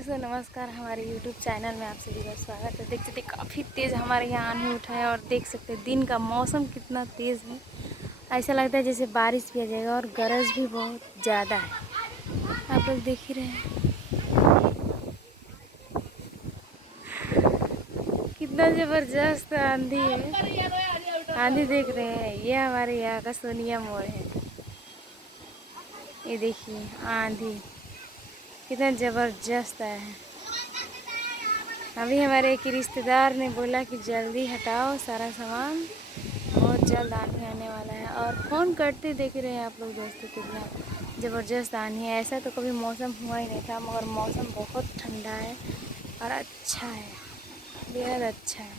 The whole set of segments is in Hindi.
दोस्तों नमस्कार। हमारे YouTube चैनल में आप सभी का स्वागत है। देख सकते काफ़ी तेज़ हमारे यहाँ आंधी उठा है और देख सकते दिन का मौसम कितना तेज़ है। ऐसा लगता है जैसे बारिश भी आ जाएगा और गरज भी बहुत ज़्यादा है। आप लोग देख ही रहे हैं कितना ज़बरदस्त आंधी है। आंधी देख रहे हैं, ये हमारे यहाँ का सोनिया मोड़ है। ये देखिए आंधी कितना ज़बरदस्त आया है। अभी हमारे एक रिश्तेदार ने बोला कि जल्दी हटाओ सारा सामान, बहुत जल्द आंधी आने वाला है। और फ़ोन करते देख रहे हैं आप लोग दोस्तों कितना ज़बरदस्त आंधी है। ऐसा तो कभी मौसम हुआ ही नहीं था, मगर मौसम बहुत ठंडा है और अच्छा है, बेहद अच्छा है।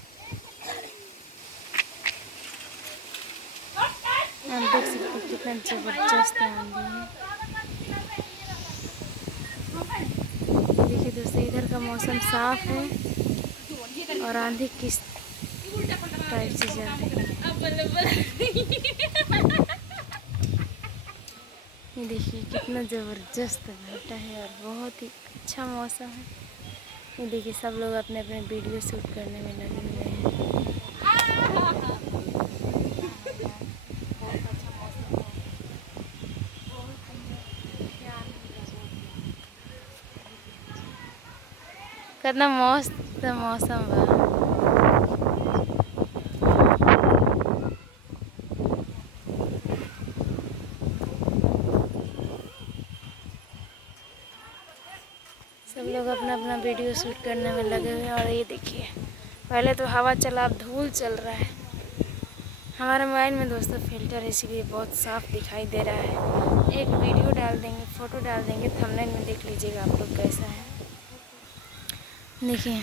आप देख सकते हैं कितना ज़बरदस्त आंधी है। देखिए दोस्तों इधर का मौसम साफ है और आंधी किस टाइप से चल रही है। ये देखिए कितना ज़बरदस्त बैठा है और बहुत ही अच्छा मौसम है। ये देखिए सब लोग अपने अपने वीडियो शूट करने में लगे हुए हैं। कितना मस्त मौसम बा। सब लोग अपना अपना वीडियो शूट करने में लगे हुए हैं। और ये देखिए पहले तो हवा चला, अब धूल चल रहा है। हमारे मोबाइल में दोस्तों फ़िल्टर है, इसीलिए बहुत साफ दिखाई दे रहा है। एक वीडियो डाल देंगे, फ़ोटो डाल देंगे, थंबनेल में देख लीजिएगा आप लोग कैसा है। देखिए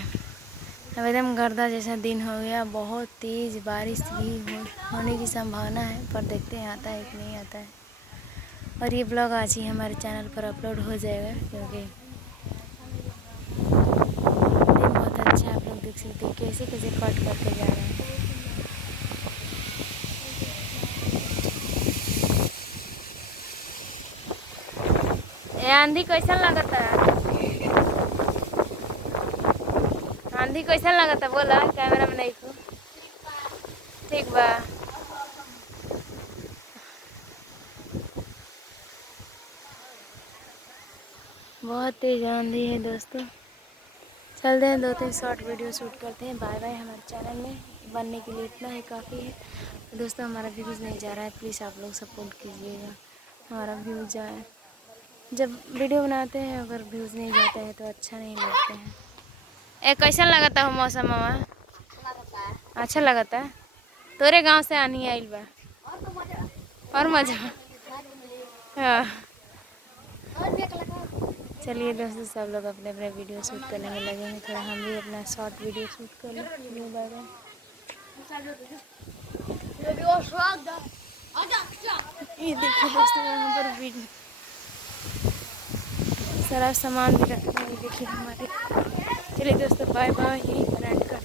अब एकदम गर्दा जैसा दिन हो गया, बहुत तेज़ बारिश भी होने की संभावना है, पर देखते हैं आता है कि नहीं आता है। और ये ब्लॉग आज ही हमारे चैनल पर अपलोड हो जाएगा, क्योंकि दिन बहुत अच्छा है। आप लोग देख सकते हैं कैसे कैसे कट करके जा रहे हैं। ये आंधी कैसा लगता है? आंधी कैसा लगता है बोला, कैमरा में नहीं को ठीक बा। बहुत तेज़ आंधी है दोस्तों। चलते हैं 2-3 शॉर्ट वीडियो शूट करते हैं। Bye bye. हमारे चैनल में बनने के लिए इतना ही काफ़ी है। तो दोस्तों हमारा व्यूज़ नहीं जा रहा है, प्लीज़ आप लोग सपोर्ट कीजिएगा, हमारा व्यूज़ जाए। जब वीडियो बनाते हैं अगर व्यूज़ नहीं जाते हैं तो अच्छा नहीं लगता है। ए कैसा लगता है मौसम मामा? अच्छा लगता है। तोरे गांव से आनी आइल बा और मज़ा। हाँ चलिए दोस्तों सब लोग अपने अपने वीडियो शूट करने में लगे हैं। थोड़ा हम भी अपना शॉर्ट वीडियो शूट कर लें। Bye bye. ये देखिए दोस्तों यहाँ पर वीडियो सारा सामान भी रखते हैं। देखिए हमारे। चलिए दोस्तों बाय बाय। यही पर एंड करते हैं।